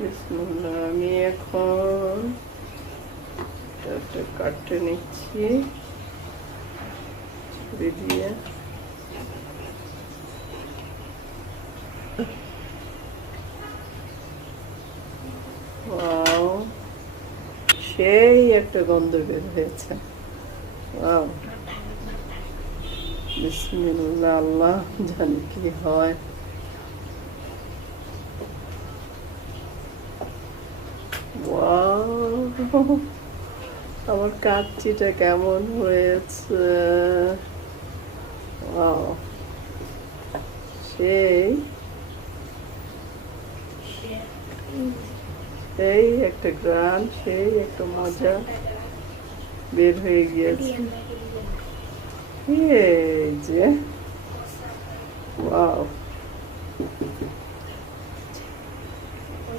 বিসমিল্লাহ, আমি এখন একটা কাটতে নিচ্ছি ছুরি দিয়ে। ওয়াও, সেই একটা গন্ধ বের হয়েছে। ওয়াও, বিসমিল্লাহ, আল্লাহ জানি কি হয়। ওয়াও, আমার কাচ্চিটা কেমন হয়েছে। ওয়াও, সেই সেই একটা গ্রান, সেই একটা মজা বের হয়ে গিয়েছে। এই যে ওয়াও।